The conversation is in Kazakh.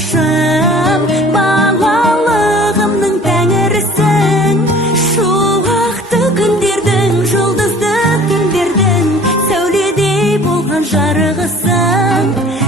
башым, балалығымның тәңірісің. Шуақты күндердің, жұлдызды түндердің сәуледей болған жарығысың.